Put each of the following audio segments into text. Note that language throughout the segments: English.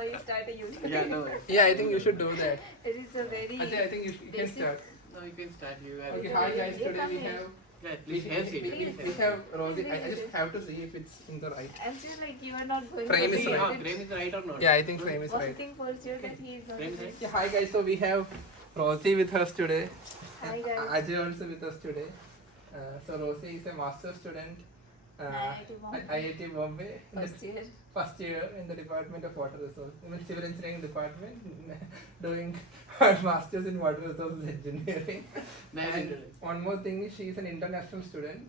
how you start a YouTube. Yeah, no. Yeah, I think you should do that. It is a very I think you can basic- start. No, you can start. You have. Okay, hi guys. Today we have Yeah, please have seat. we have Rosie. I just have to see if it's in the right. I'm sure like you are not going Frame to is see right. it. Frame is right or not? Yeah, I think frame is One right. thing for sure that he is not. Frame is right. Yeah, hi guys. So we have Rosie with us today. Hi guys. Ajay also with us today. So Rosie is a master student. IIT Bombay. IIT Bombay. in the First year. First year in the Department of Water Resources, I mean Civil Engineering Department, doing her masters in Water Resources Engineering. Nice And introduction. one more thing is she is an international student,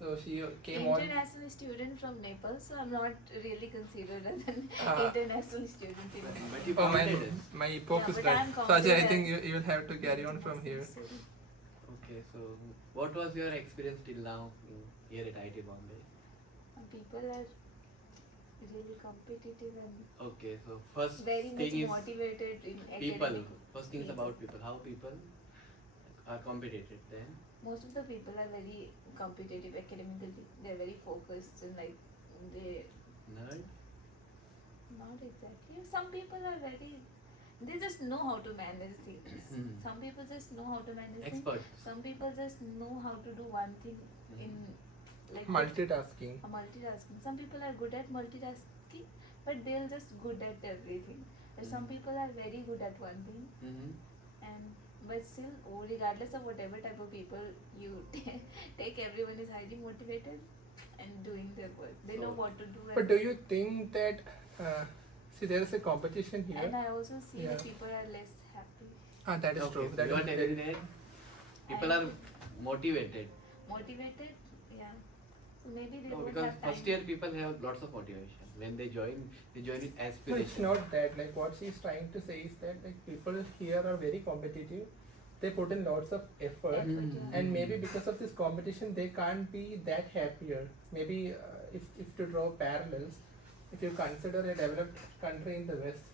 so she came on. International student from Nepal, so I'm not really considered as an Ah. international student even. But you Oh my, counted it. my epoch Yeah, is but right. I'm So Ajay, I confident. think you will have to carry on from here. Okay, so what was your experience till now here at IIT Bombay? People are really competitive and Okay, so first very much thing is motivated in people. academic. First thing is about people. How people are competitive. Then Most of the people are very competitive academically. They're very focused and like they nerd. not exactly. Some people are very. They just know how to manage things. Hmm. Some people just know how to manage things. Expert. Some people just know how to do one thing in like Multitasking. a multitasking. Some people are good at multitasking, but they're just good at everything. And some people are very good at one thing, Mm-hmm. and but still, regardless of whatever type of people you take, everyone is highly motivated and doing their work. They know So- what to do. But do you think that, see there is a competition here? And I also see Yeah. that people are less happy, That is Okay, true. so That you are is telling that people are motivated. motivated. Yeah. So maybe they No, don't because have time. first year people have lots of motivation. When they join with No, it's aspiration. not that. Like what she's trying to say is that like people here are very competitive. They put in lots of effort, Effort, yeah. and maybe because of this competition, they can't be that happier. Maybe if to draw parallels, if you consider a developed country in the West,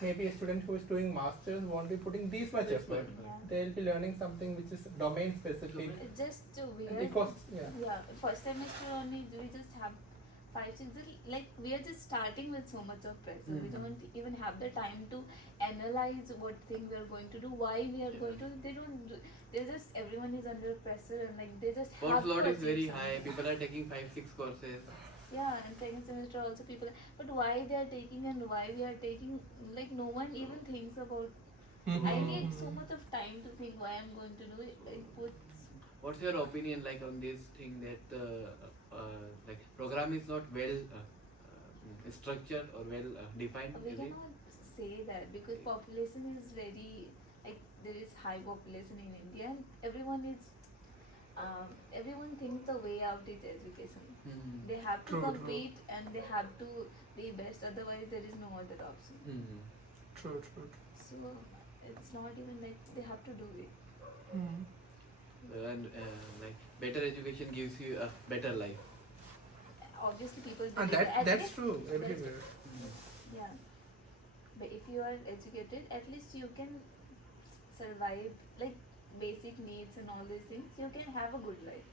maybe a student who is doing masters won't be putting this much effort. Yeah. They'll be learning something which is domain specific. Just to we And are because yeah, first semester only we just have 5-6 like we are just starting with so much of pressure. We Mhm. don't even have the time to analyze what thing we are going to do, why we are going to. They don't. They just everyone is under pressure and like they just Course have to load is achieve very something. high. People are taking 5-6 courses. Yeah, and second semester also people. But why they are taking and why we are taking, like no one even thinks about. I need so much of time to think why I'm going to do it. Like puts. What's your opinion like on this thing that like program is not well structured or well defined? We Is it? cannot say that because population is very like there is high population in India and everyone thinks the way out is education. Mhm. They have to True, true. compete and they have to be best, otherwise there is no other option. Mhm. True, true. So it's not even like they have to do it. And like better education gives you a better life. Obviously people And believe at that's least- true that's- everywhere. Yeah. But if you are educated, at least you can survive like basic needs and all these things. You can have a good life.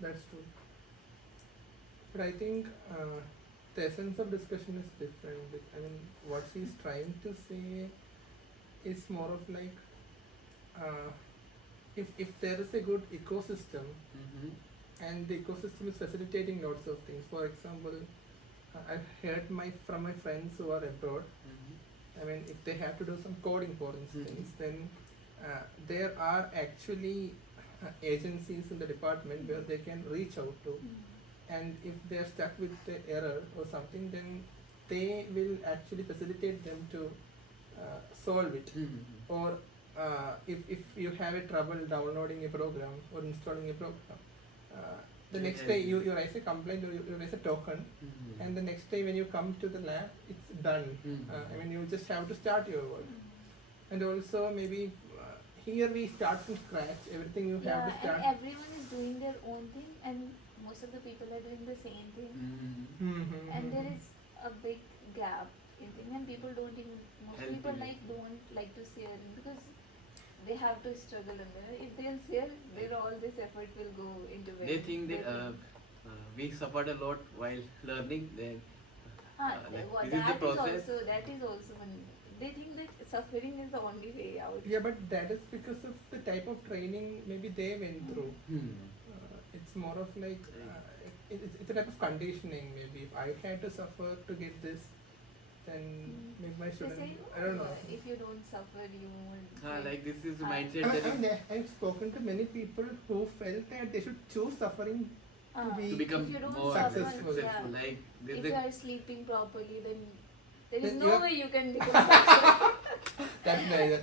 That's true. But I think the essence of discussion is different. I mean, what she's trying to say is more of like if there is a good ecosystem Mhm. and the ecosystem is facilitating lots of things. For example, I've heard from my friends who are abroad. Mhm. I mean, if they have to do some coding, for instance, then there are actually agencies in the department where they can reach out to, and if they are stuck with the error or something, then they will actually facilitate them to solve it. Mhm. Or if you have a trouble downloading a program or installing a program, the They next help day you. you raise a complaint or you raise a token, Mhm. and the next day when you come to the lab, it's done. Mhm. I mean, you just have to start your work. And also maybe here we start from scratch. Everything you have to Yeah, start. and everyone is doing their own thing, and most of the people are doing the same thing. Mhm. And there is a big gap in thing, and people don't even. Most Helping people you. don't like to share it because they have to struggle in there. If they'll share, then all this effort will go into it. They think that we suffered a lot while learning. Then this is the process. That is also one. They think that suffering is the only way out. Yeah, but that is because of the type of training maybe they went through. It's more of like it's a type of conditioning. Maybe if I had to suffer to get this, then maybe my They student. say, I don't know. if you don't suffer, you won't. Like this is the I- mindset I that mean, I've spoken to many people who felt that they should choose suffering to be to become if you don't more suffer, successful. yeah. Like this If the you are sleeping properly, then there is Then no you're- way you can become successful. That's the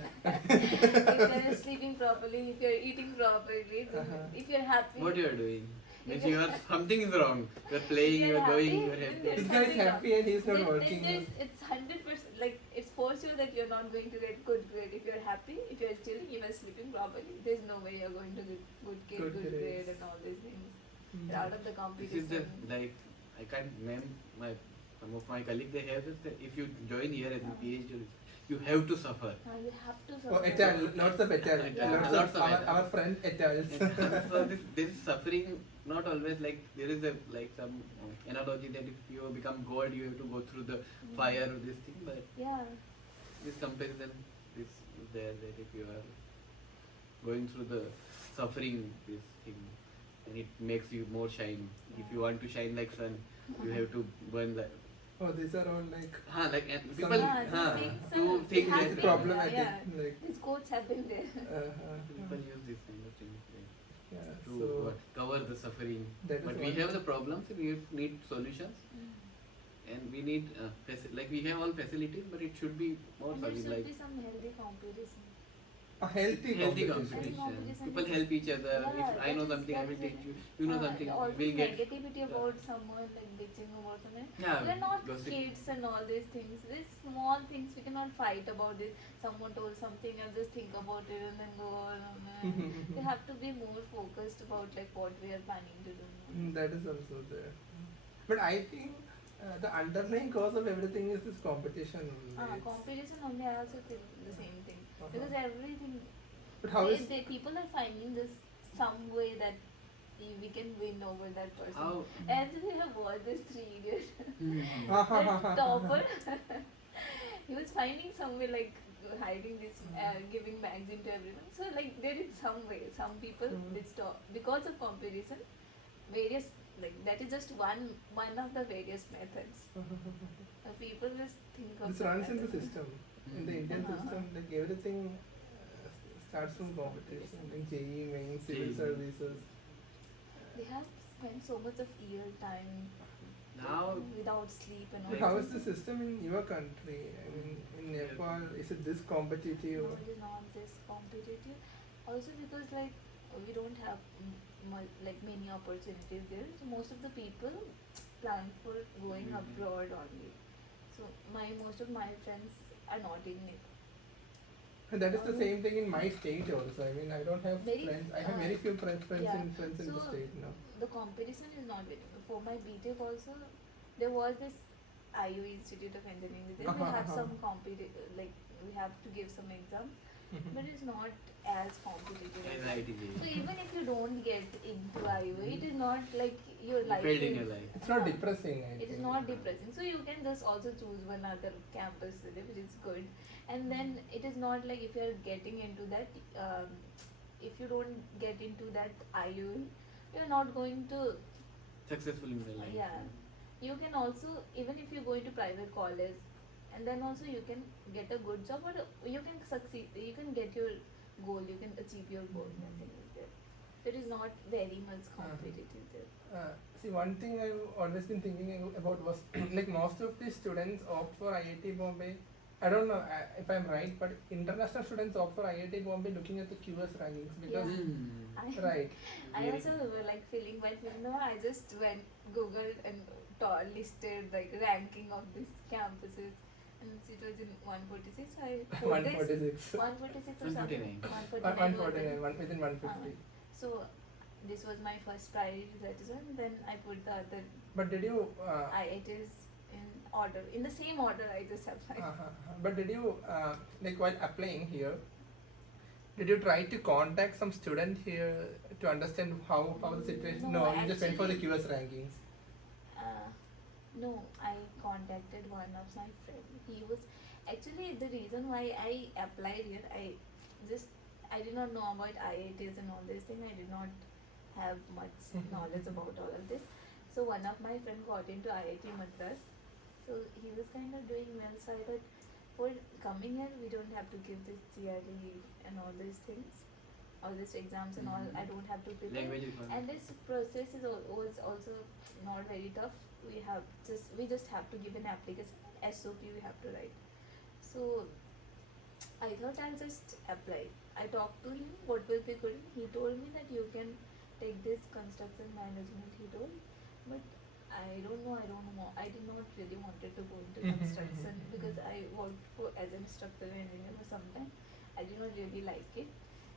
If you are sleeping properly, if you are eating properly, then if you are happy. what you are doing. If If you are something is wrong. You are playing, you are going, you are happy. This guy is happy and he's not then working. it's 100% like it's for sure that you're not going to get good grade. If you're happy, if you're chilling, you are sleeping properly. There's no way you're going to get Good good grades. grade and all these things. Mm. You're out of the This competition. is the like I can't name some of my colleagues. They have this. That if you join here as a PhD, you have to suffer. You have to Oh, suffer. etal, lots of etal, Yeah. lots of Lots of our friend etals. So this suffering not always like there is a like some analogy that if you become God, you have to go through the fire or this thing. But Yeah. this comparison is there that if you are going through the suffering, this thing, and it makes you more shine. If you want to shine like sun, you have to burn like. Oh, these are all like Like and people Yeah, these things do are- think have that been- problematic. yeah. Like, These quotes have been there. people use this kind of thing yeah, to so cover the suffering. that is But we one have thing. the problems. We need solutions, and we need like we have all facilities, but it should be more And there solid. should Like be some healthy competition. a healthy healthy competition. competition. People help each other. Yeah, If I know that is- something, I that will is teach you. You know something, All we'll this get. negativity about someone, like bitching about something. Yeah, We're not gossip. kids and all these things. These small things we cannot fight about this. Someone told something and just think about it and then go on. We have to be more focused about like what we are planning to do. That is also there. But I think the underlying cause of everything is this competition. It's- Competition only, I also think the same thing. Because everything, But how is people are finding this some way that we can win over that person. How? As we have watched this 3 Idiots. Hmm. That topper, he was finding some way like hiding this, giving magazine to everyone. So like there is some way, some people did stop because of competition. Various like that is just one of the various methods. People just think of this some runs in the methods. system? In the Indian system, like everything starts from competition. Like JEE, main civil JEE. services. They have spent so much of year time Now without sleep and all. But how is this. the system in your country? I mean, in Nepal, is it this competitive? No, it is not this competitive. Also because like we don't have like many opportunities there. So most of the people plan for going abroad only. So most of my friends are not in it. And that is the same thing in my state also. I mean, I don't have Very- friends. I have very few friends yeah. in the So, state now. The competition is not very. For my BTech also, there was this IU Institute of Engineering. There we have some like we have to give some exams, but it's not as competitive. as that. IIT So even if you don't get into IU, it is not like your life. failed in is- your life. It's not depressing. I It is think. not depressing. So you can just also choose one other campus, which is good. And then it is not like if you are getting into that, if you don't get into that IU, you are not going to. Successful in the life. Yeah. You can also, even if you go into private college, and then also you can get a good job, or you can succeed. You can get your goal. You can achieve your goal. Nothing like that. So it is not very much competitive there. See, one thing I've always been thinking about was like most of the students opt for IIT Bombay. I don't know if I'm right, but international students opt for IIT Bombay looking at the QS rankings because I, right. I also were like feeling by feeling. No, I just went Googled and listed like ranking of these campuses, and it was in 146. So I put this 146. 146 or something. 149. 149, within 150. So this was my first priority. That is one. Then I put the other But did you? IITs in order, in the same order I just applied. But did you like while applying here? Did you try to contact some student here to understand how the situation? No, No, you just went for the actually- QS rankings. No, I contacted one of my friend. He was actually the reason why I applied here. Just I did not know about IITs and all this thing. I did not have much knowledge about all of this. So one of my friend got into IIT Madras. So he was kind of doing well. So I thought for coming here we don't have to give this GRE and all these things, all these exams and all. I don't have to prepare. Language requirement. And this process is was also not very tough. We just have to give an application, SOP we have to write. So I thought I'll just apply. I talked to him what will be good. He told me that you can take this construction management, he told, but I don't know. I did not really wanted to go into construction because I worked as a structural engineer for some time. I did not really like it,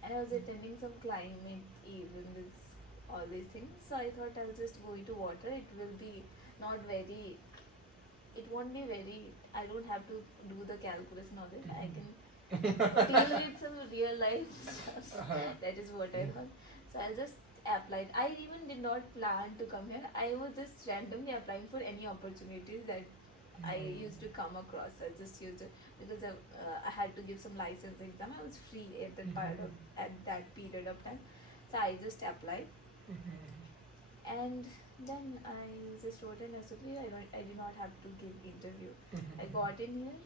and I was attending some climate events, all these things. So I thought I'll just go into water. It will be not very. It won't be very. I don't have to do the calculation of it. I can deal with some real life stuff. That is what I thought. So I'll just apply. I even did not plan to come here. I was just randomly applying for any opportunities that I used to come across. I just used it because I had to give some license exam. I was free at at that period of time. So I just applied, and then I just wrote an SOP. I did not have to give interview. I got in here.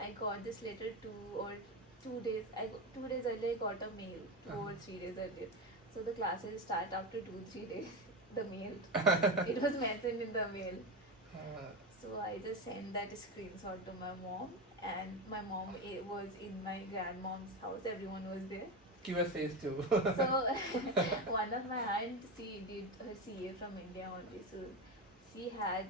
I got this letter 2 days. 2 days earlier I got a mail. 2 or 3 days earlier. So the classes start after 2-3 days. The mail. It was mentioned in the mail. So I just sent that screenshot to my mom, and my mom was in my grandmom's house. Everyone was there. QSAs too. So one of my aunt, she did her CA from India only. So she had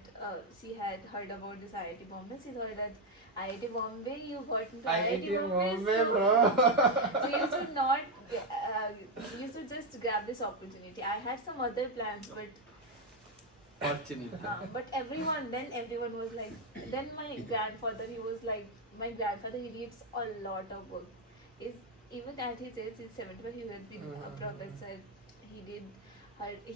heard about this IIT Bombay. She thought that IIT Bombay, you got into IIT Bombay, so you should not. You should just grab this opportunity. I had some other plans, but everyone was like. Then my grandfather, my grandfather, he reads a lot of books. Is even at his age, he's 75. He has been a professor. He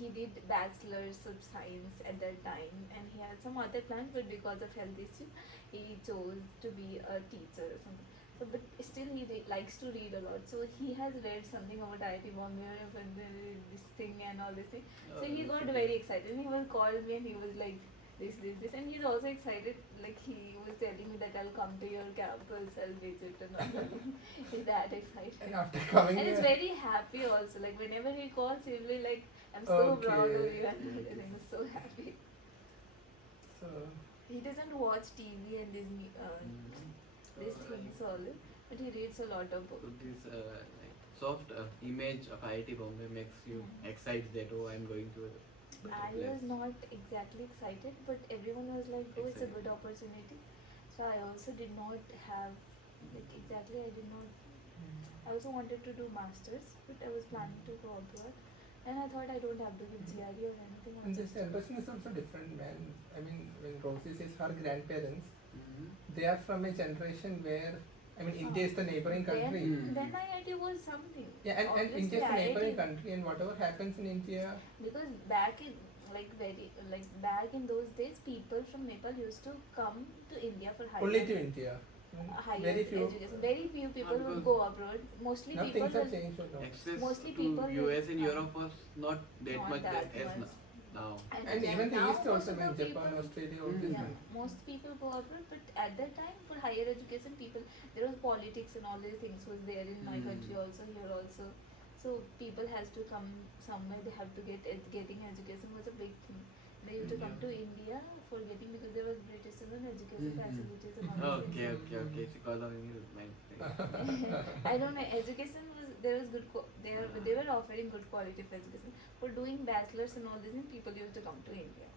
did bachelor's of science at that time, and he had some other plans, but because of health issue, he chose to be a teacher or something. So, but still he likes to read a lot. So he has read something about IIT Bombay and this thing and all this thing. So he got very excited. He was called me and he was like this, and he's also excited. Like he was telling me that I'll come to your campus, I'll visit and all that. He's that excited. And after coming And here, it's very happy also. Like whenever he calls, he'll be like, "I'm so proud of you," and everything. He's so happy. so He doesn't watch TV and these things all, but he reads a lot of So books. this like soft image of IIT Bombay makes you excited that I'm going to a better I place. was not exactly excited, but everyone was like, "Oh, it's a good opportunity." So I also did not have exactly. I did not. I also wanted to do masters, but I was planning to go abroad, and I thought I don't have to give GRE or anything. and this generation is also different, man. I mean, when Rosie says her grandparents, they are from a generation where, I mean, India is the neighboring country. Then IIT was something. Yeah, and Obviously, India is the neighboring IIT country, and whatever happens in India, Because back in those days, people from Nepal used to come to India for only to India. higher Very few. education. Very few people would because go abroad. Mostly Now people things have will changed now. Access Mostly to people US and will- Europe was not that Not much that as much. now. And even the now East most also, of I mean, the Japan, people- Australia, all these Yeah, things. most people go abroad, but at that time for higher education, there was politics and all these things was there in my country also, here also. So people has to come somewhere. They have to getting education was a big thing. They used to come to India for getting because there was British and education facilities and all these Okay, things. okay. It's because of my I don't know. Education was there was good. They were offering good quality of education for doing bachelors and all these things. People used to come to India.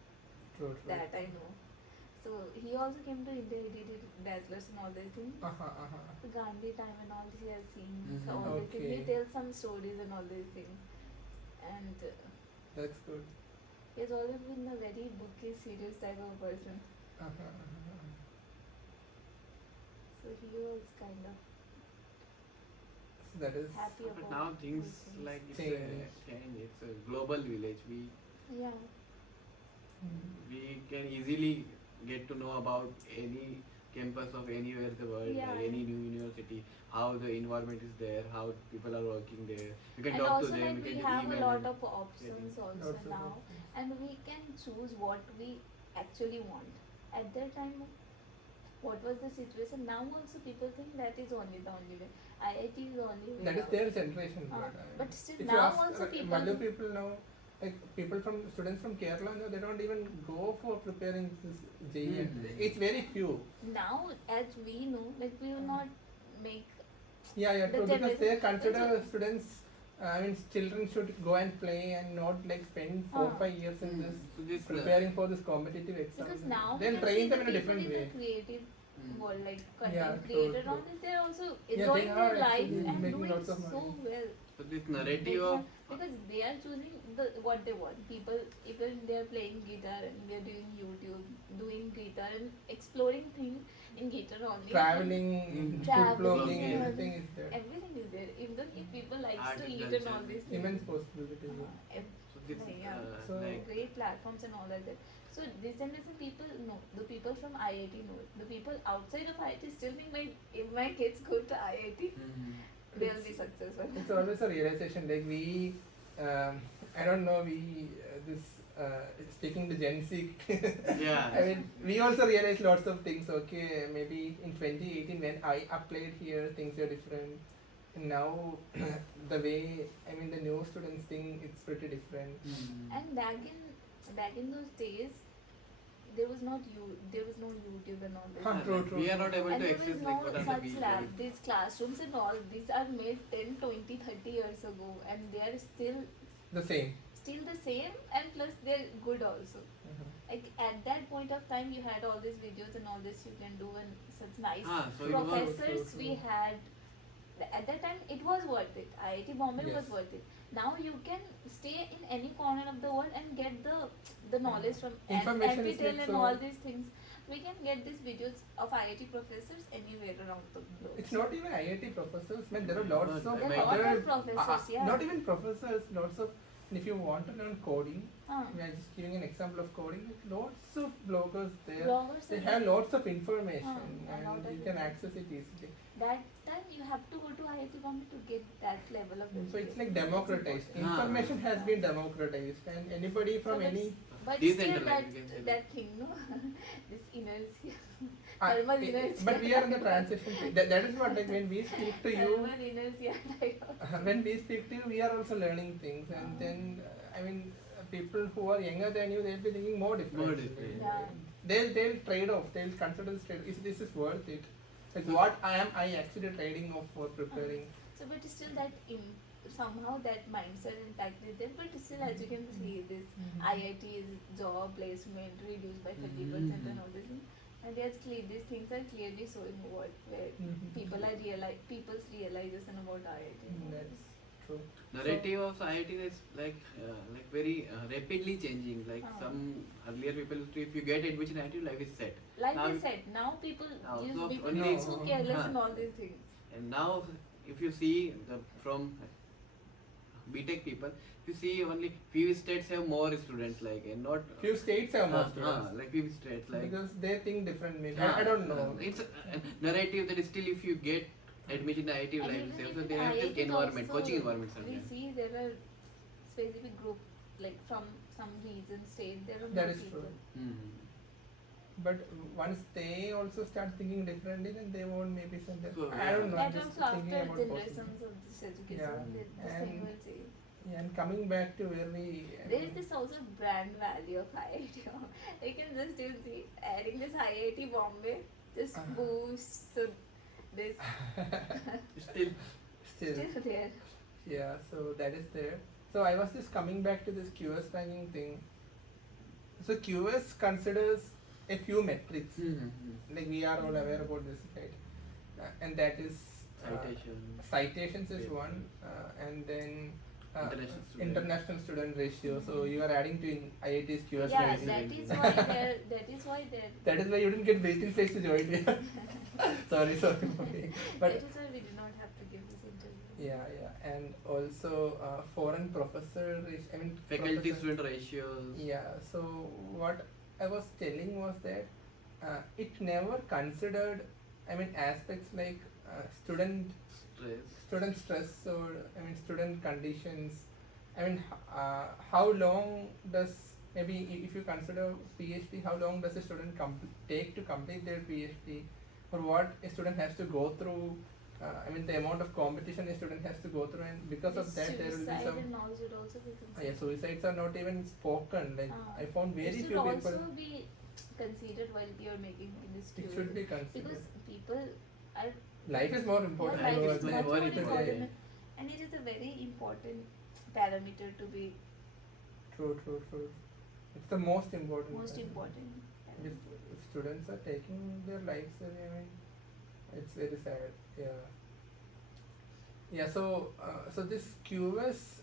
True, true. That I know. So he also came to India. He did bachelors and all these things. The Gandhi time and all he has seen. So all these things. He Okay. tells some stories and all these things. And That's good. he has always been a very bookish, serious type of person. So he was kind of So that is. happy But about now things these like it's Change. change. It's a global village. Yeah. We can easily get to know about any campus of anywhere in the world, Yeah. like any new university, how the environment is there, how people are working there. You can And talk to also them. like You we can have a email lot them. of options also Lots of now, options. and we can choose what we actually want. At that time, what was the situation? Now also people think that is only the only way. IIT is the only way. That is out. their generation. But still if you now ask also people. Malu people now, like students from Kerala now, they don't even go for preparing this JEE. It's very few. Now, as we know, like we will not make. Yeah, The true, because they generation- consider also- students. I mean, children should go and play and not like spend 4-5 years in this So this preparing for this competitive exam. Because now They'll we can train see them the in a people different in way. the creative world, like content Yeah, true, creator, true. all this, they're also they enjoying are their life actually and making doing lots of so money. well. So this They narrative have- of because they are choosing what they want. People, even they're playing guitar and they're doing YouTube, doing guitar and exploring things in guitar only. Traveling, food Traveling, blogging, yeah. everything is there. Everything is there. Even if people likes Art to and eat and culture. all these things. Immense possibilities. so this Yeah. So- like Great platforms and all like that. So this generation people know. The people from IIT know. The people outside of IIT still think if my kids go to IIT, they'll be successful. It's always a realization. Like we, I don't know. Speaking to Gen Z. Yeah. I mean, we also realized lots of things. Okay, maybe in 2018 when I applied here, things are different. And now, the way the new students think, it's pretty different. And back in those days, there was no YouTube and all this. True. We are not able And to there access was like no what are the such videos. lab. These classrooms and all these are made 10, 20, 30 years ago, and they are still The same. the same, and plus they're good also. Like at that point of time, you had all these videos and all this you can do, and such nice So it was professors we true. had. At that time, it was worth it. IIT Bombay was Yes. worth it. Now you can stay in any corner of the world and get the knowledge from Information is NPTEL like and so- all these things. We can get these videos of IIT professors anywhere around the globe. It's not even IIT professors, man. There are lots of There are lot other of professors, yeah. not even professors. Lots of. If you want to learn coding, Huh. we are just giving an example of coding. Like lots of bloggers there. Bloggers They are have lots of information and lot and of you can it. access it easily. That time you have to go to IIT Bombay to get that level of So it's education. like democratized. Ah. Information has been democratized, and anybody from So any. But still Decentralized, we can say that thing, no? This inertia. Ah, Thermal inertia. but we are in the transition phase. That is what, like, when we speak to you, Thermal inertia type of- when we speak to you, we are also learning things, and then people who are younger than you, they'll be thinking more different. More different. Yeah. They'll trade off. They'll consider this trade. Is this is worth it? Like what I actually trading off for preparing. So, but still that somehow that mindset impact is there. But still, as you can see, this IIT is job placement reduced by 30% and all this. And these things are clearly showing where people's realization about IIT. That's true. Narrative of IIT is like very rapidly changing. Like some earlier people, if you get admission in IIT, life is set. Like Now- I said, now people Now, use so people only- are so careless in all these things. And now, if you see from BTech people, you see only few states have more students and not Few states have more students like few states because they think differently. I don't know. It's a narrative that still if you get admission in IIT, And life even is safe. if So in they have just IIT environment, also, coaching environment We sometimes. see there are specific group like from some region, state. There are That more is people. true. Mhm. But once they also start thinking differently, then they won't maybe send them. So, I don't know. That just also thinking after about generations of this education, Yeah. this thing will change. Yeah, and coming back to where we. There is this also brand value of IIT. You can just see adding this IIT Bombay just boosts this Still, Still, still there. yeah. So that is there. So I was just coming back to this QS ranking thing. So QS considers a few metrics. Like we are all aware about this, right? And that is citation. citations is Paper. one, and then International student. student ratio. So you are adding to IIT's QS Yeah, ranking. that is why there. That is why there. That is why you didn't get waiting place to join here. sorry for me. That But is why we did not have to give this interview. yeah, and also foreign professor. Faculty professor- student ratios. Yeah. So what I was telling was that it never considered, I mean, aspects like student stress, or I mean student conditions. I mean, how long does, maybe if you consider PhD, how long does a student take to complete their PhD, or what a student has to go through? I mean, the amount of competition a student has to go through, and because of that, there will be Suicide some. and all should also be considered. Yeah, suicides are not even spoken. Like I found very it should few people. also be considered while you are making this It QA. should be considered. Because people are Life is more important. life is more much more important, important, yeah. and it is a very important parameter to be True. It's the most important. most parameter. important. If students are taking their lives away, I mean, it's very sad. Yeah. Yeah. So this QS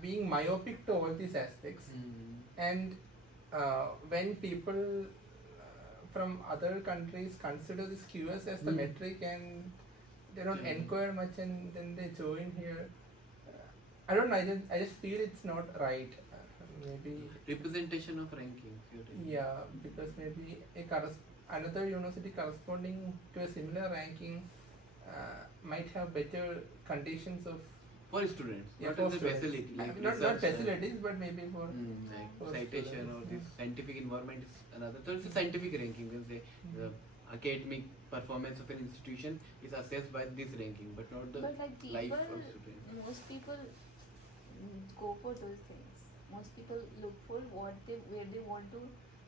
being myopic to all these aspects, and when people from other countries consider this QS as the metric, and they don't inquire much, and then they join here. I don't know. I just feel it's not right. Maybe. Representation of rankings. Yeah, because maybe another university corresponding to a similar ranking might have better conditions of. For students, Yeah, what for is the students. facility? Like Not research, facilities, but maybe for. like for citation students, or this yeah. scientific environment is another. So it's a scientific ranking. You can say the academic performance of an institution is assessed by this ranking, but not the But like life people, of student. most people go for those things. Most people look for where they want to.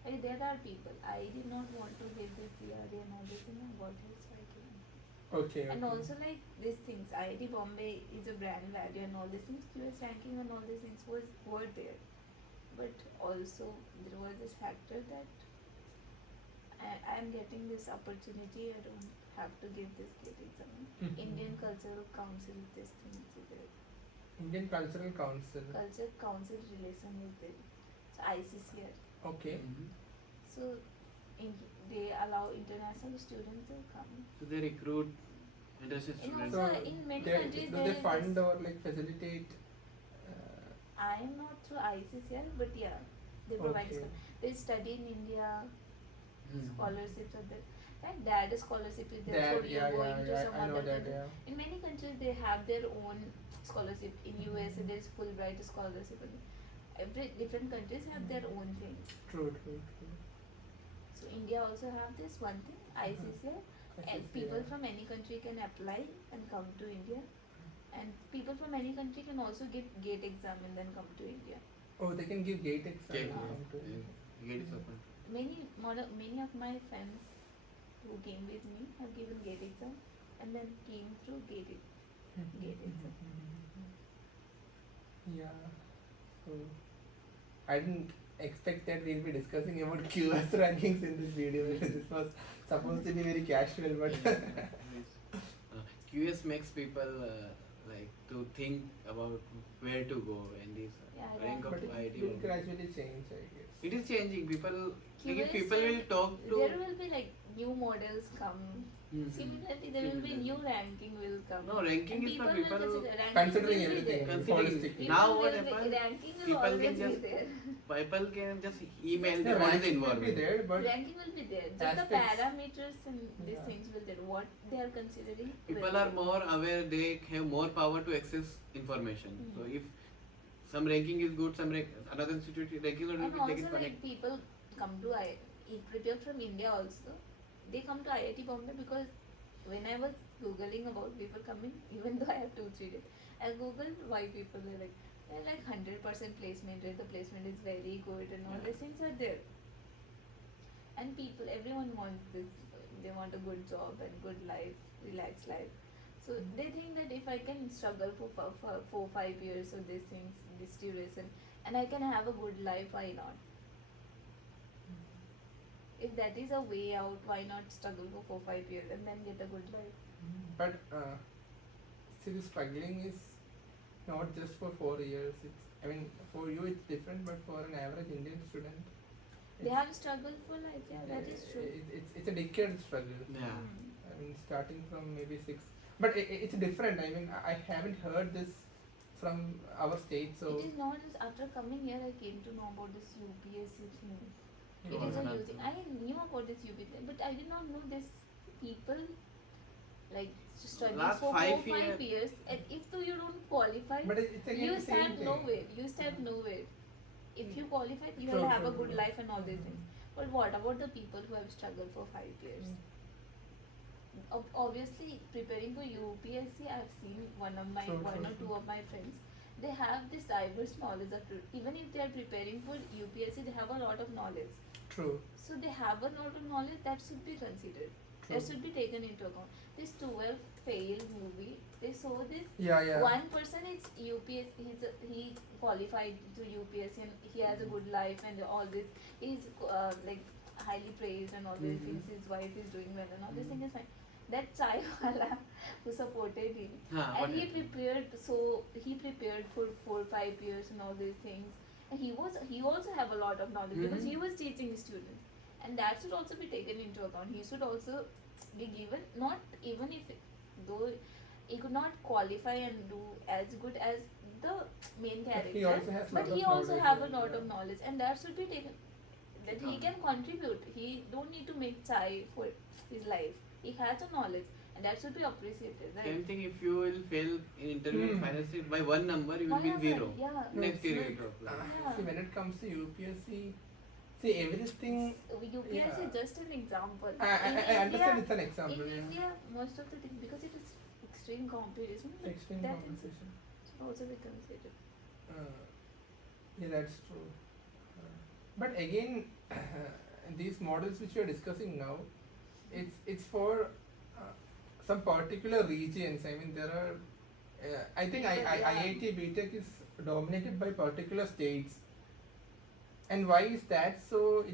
Like there are people. I did not want to get the CRA and all this, and I got this writing. Okay. And also like these things, IIT Bombay is a brand value and all these things, QS ranking and all these things were there. But also there was this factor that I am getting this opportunity, I don't have to give this GATE exam. Indian Cultural Council, this thing is there. Indian Cultural Council. Culture Council relation is there. So ICCR. Okay. So they allow international students to come. So they recruit international And students. also So in many they, countries do there they is fund this- or like facilitate? I am not through ICCR, but yeah, they provide Okay. they study in India, Mhm. scholarships are there. Like DAD scholarship is there That, for you yeah, going to some I know other that, country. yeah. In many countries they have their own scholarship. In USA there is Fulbright scholarship. Every different countries have their own thing. True. So India also have this one thing, ICCR. And people from any country can apply and come to India. And people from any country can also give GATE exam and then come to India. Oh, they can give GATE exam. GATE, and come to- GATE is open. Many of my friends who came with me have given GATE exam and then came through GATE exam. Yeah. So I didn't expect that we'll be discussing about QS rankings in this video. This was supposed to be very casual, but QS makes people like to think about where to go and this Yeah, rank of but it IIT. will gradually change, I guess. It is changing. People, like if QS people will talk to. there will be like new models come. Mhm. Similarly, there will be new ranking will come. No, ranking And is for will people consider, ranking Considering will be everything, there. Considering- holistically. Now People what will be- happens, ranking will people always can be just there. people can just email Yeah, them what is the ranking will be environment. there, but Ranking will be there. Just the aspects- parameters and these Yeah. things will there. What they are considering. People will are be. more aware. They have more power to access information. Mhm. So if some ranking is good, another institute ranking is And good, they can also like connect. people come to prepare from India also. They come to IIT Bombay because when I was googling about before coming, even though I have 2-3 days, I googled why people are like they're like 100% placement rate. The placement is very good and all Yeah. these things are there. And people, everyone wants this. They want a good job and good life, relaxed life. So they think that if I can struggle for 4-5 years of these things, this duration, and I can have a good life, why not? If that is a way out, why not struggle for 4-5 years and then get a good life? but see, the struggling is not just for 4 years. It's, I mean, for you it's different, but for an average Indian student, They have struggled for life, yeah, that is true. It's a decade struggle. Yeah. Mm. I mean, starting from maybe 6, but it's different. I mean, I haven't heard this from our state, so It is not just after coming here I came to know about this UPSC thing. It Oh, is a that's UP. I knew about this UP thing, but I did not know this people like study Last for 5 5 years, and if though you don't qualify, But it's again you the same start thing. nowhere. You start nowhere. If you qualify, you True, will have a true, good true. life and all these things. But what about the people who have struggled for 5 years? Obviously, preparing for UPSC, I've seen one True, or true. two of my friends. They have this diverse knowledge of even if they are preparing for UPSC, they have a lot of knowledge. True. So they have a lot of knowledge that should be considered. True. That should be taken into account. This 12 fail movie, they saw this. Yeah, yeah. One person is UPSC, he qualified to UPSC and he has a good life and all this. He's like highly praised and all these things. His wife is doing well and all this thing is fine. That chai wala who supported him and he prepared for 4-5 years and all these things, and he also have a lot of knowledge because he was teaching students, and that should also be taken into account. He should also be given, not even if though he could not qualify and do as good as the main character, he also has but lot he of also knowledge, have a yeah. lot of knowledge, and that should be taken, that he can contribute. He don't need to make chai for his life. He has a knowledge, and that should be appreciated, right? Same thing, if you will fail in interview Hmm. final stage by one number, you will One be number, zero. yeah. No, Next it's year you like, will drop. Yeah. See, when it comes to UPSC, see everything. UPSC Yeah. is just an example. I understand it's an example. In Yeah. India, most of the things, because it is extreme competition, Extreme that competition. should also be considered. Yeah, that's true. But again, these models which we are discussing now, it's for some particular regions. I mean, there are. I think IIT BTech is dominated by particular states. And why is that? So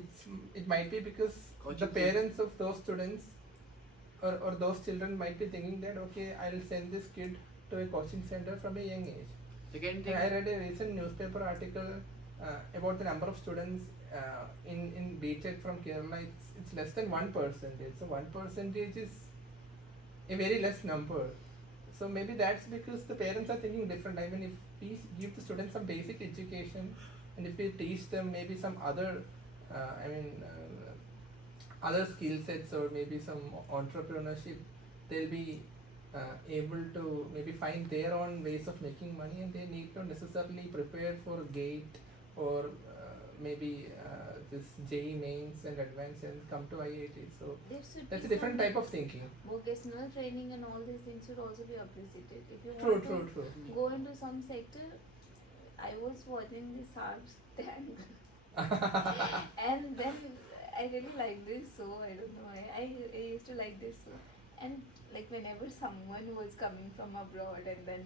it might be because the Coaching parents of those students or those children might be thinking that okay, I'll send this kid to a coaching center from a young age. Second thing, I read a recent newspaper article about the number of students in BTech from Kerala. It's less than 1%. So 1% is a very less number. So maybe that's because the parents are thinking different. I mean, if we give the students some basic education, and if we teach them maybe some other, other skill sets or maybe some entrepreneurship, they'll be able to maybe find their own ways of making money, and they need not necessarily prepare for GATE or maybe this JEE mains and advanced and come to IIT. So There should that's be a different some type of thinking. vocational training and all these things should also be appreciated. If you True, want true, to true. go into some sector, I was watching this Shark Tank, and then I really like this show. I don't know why. I used to like this show, and like whenever someone was coming from abroad and then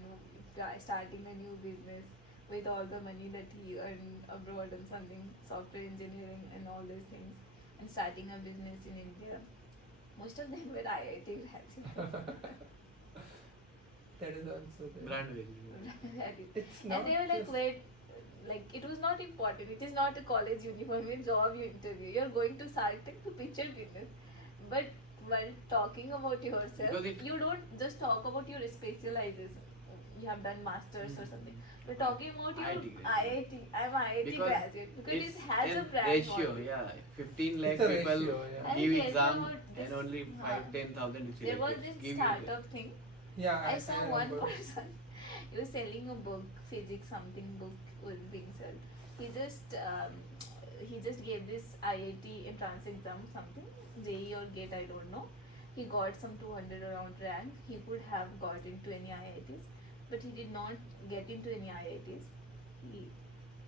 starting a new business with all the money that he earned abroad and something software engineering and all these things, and starting a business in India, most of them were IIT graduates. That is also there. brand value. It's not And they were like, just- wait, like it was not important. It is not a college uniform, a job you interview. You're going to Shark Tank to pitch your business. But while talking about yourself, Because it- you don't just talk about your specialization. You have done masters or something. We're talking about your IIT graduate. IIT. I'm IIT Because graduate because it's it has a an brand ratio, model. yeah. 15 lakh It's a people ratio, yeah. And give tell me exam about this, and only 5-10,000 is There was selected. this Give you startup thing. Yeah, I saw one remember. person. He was selling a book, physics something book was being sold. He just gave this IIT entrance exam something, JEE or GATE, I don't know. He got some 200 around rank. He could have got into any IITs, but he did not get into any IITs.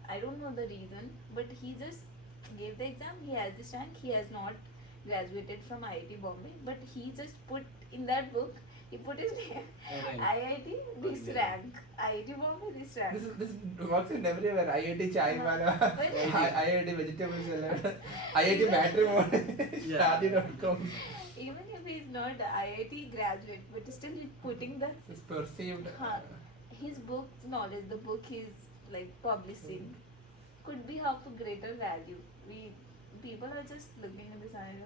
I don't know the reason, but he just gave the exam. He has this rank. He has not graduated from IIT Bombay, but he just put in that book. He put his name, Rank. IIT this Okay. rank, IIT Bombay this rank. This works in everywhere. IIT chai wala, But- IIT vegetable seller, IIT matrimony, Yeah. Shaadi.com. Even if he's not IIT graduate, but still he's putting the It's perceived. his book's knowledge, the book he's like publishing, could be of greater value. People are just looking at this and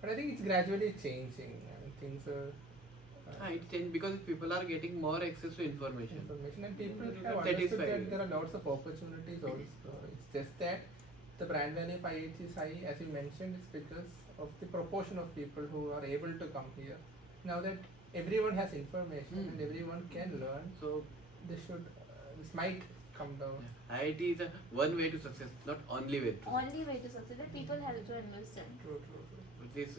But I think it's gradually changing. I mean, things are. It changed because people are getting more access to information. Information and people Mm, have that is understood fine. that there are lots of opportunities also. It's just that the brand value of IIT is high, as you mentioned, is because of the proportion of people who are able to come here. Now that everyone has information and everyone can learn, So this might come down. IIT is a one way to success, not only way to Only way to succeed that people have to understand. True, true, true. With this,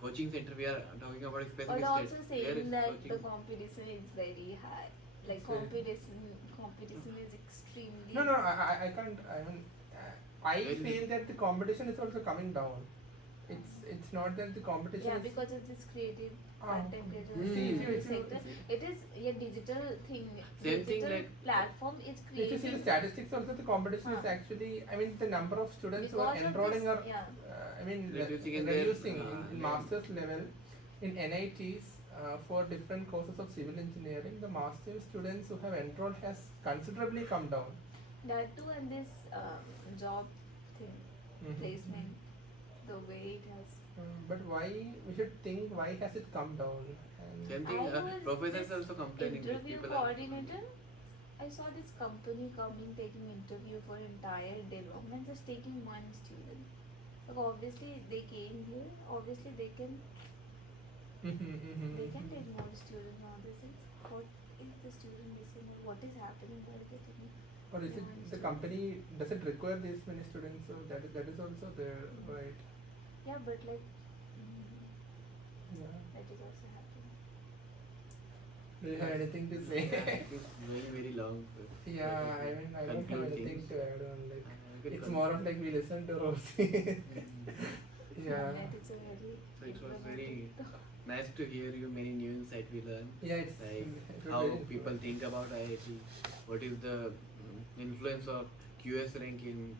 coaching center we are talking about But specific also state. saying that coaching. the competition is very high. Like Same. competition is extremely. No, I can't. I mean, I Very- feel that the competition is also coming down. It's not that the competition. Yeah, is, because of this creative Ah, content creator See, if you- sector. It is a digital thing. Same thing digital like- platform is if you see the creating. statistics, also the competition is Ah. actually. I mean, the number of students who are Because of enrolling this, are. yeah. I mean, Reducing in their, reducing in level. master's level. In NITs, for different courses of civil engineering, the master's students who have enrolled has considerably come down. That too, and this job thing, Mhm. placement, the way it has. But why we should think why has it come down? And Same thing. I was Professors this also complaining that interview people are. coordinator. I saw this company coming taking interview for entire development, just taking one student. Like obviously they came here. Obviously they can take more students now. This is what is the student missing or what is happening? Why they taking? or is it the company does it require this many students? So that is also there, right? Yeah, but like Yeah. that is also happening. Do you have anything to say? It is going very long. Yeah, I mean I don't have Conclude anything things. to add on. Like You can it's conclude. more of like we listen to Rosie. Yeah. That is a very. So it was very informative. nice to hear you many new insight we learned. Yeah, it's Like it was how very people informative. think about IIT, what is the influence of QS rank in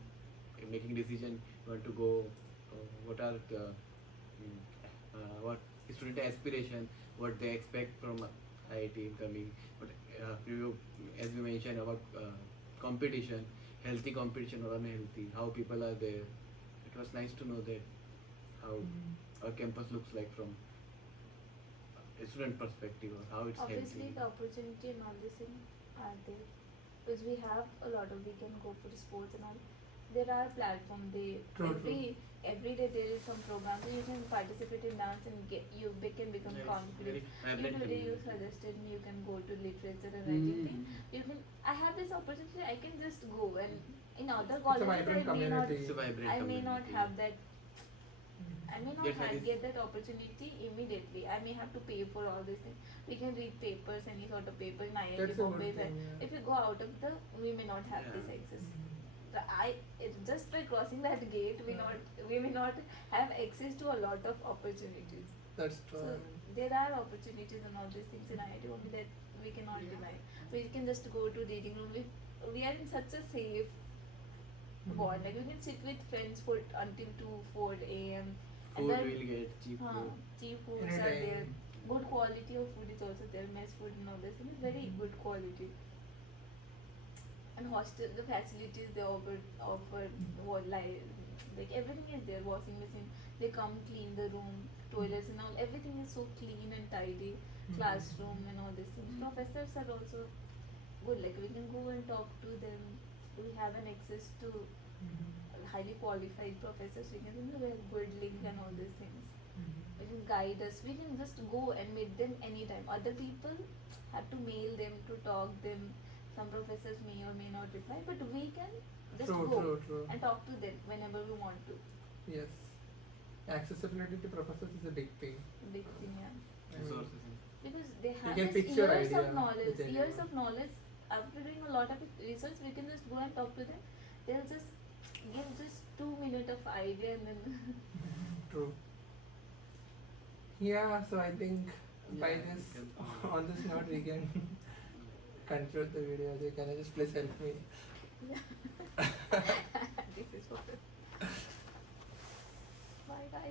making decision you want to go, what are the what student aspiration, what they expect from IIT coming, but as you mentioned about competition, healthy competition or unhealthy, how people are there. It was nice to know that how our campus looks like from a student perspective or how it's Obviously, healthy. the opportunity and all this thing are there because we have a lot of we can go for sports and all. There are platforms. True, Every day there is some program so you can participate in dance and can become Yeah, it's confident. very vibrant Today you community. suggested me you can go to literature and writing thing. You can. I have this opportunity. I can just go and in other It's a colleges vibrant I may not. community. It's a vibrant I may not community. have that. I may not Yes, that is- get that opportunity immediately. I may have to pay for all these things. We can read papers, any sort of paper in IIT That's a good Bombay. thing, yeah. If we go out of the, we may not have this Yeah. access. Just by crossing that gate, we may not have access to a lot of opportunities. That's true. So there are opportunities and all these things in IIT only that we cannot deny. We can just go to reading room. We are in such a safe bond. Like we can sit with friends for until 2-4 a.m. Food will get cheap food. Cheap foods are there. Anytime. Good quality of food is also there. Mess food and all this thing is very good quality. And hostel, the facilities they offer what like everything is there. Washing machine, they come clean the room, toilets and all. Everything is so clean and tidy. Classroom and all these things. Professors are also good. Like we can go and talk to them. We have an access to highly qualified professors. We can we have good link and all these things. We can guide us. We can just go and meet them anytime. Other people have to mail them to talk them. Some professors may or may not reply, but we can just go True. and talk to them whenever we want to. Yes. Accessibility to professors is a big thing. Big thing, yeah. I mean, Resources. Because they have can this pitch your years idea of knowledge. with Years anyone. of knowledge. After doing a lot of research, we can just go and talk to them. They'll just give just 2 minutes of idea and then True. Yeah, so I think by Yeah, this, we can- on this note, we can conclude the video. So can I just please help me? this is what. Bye guys.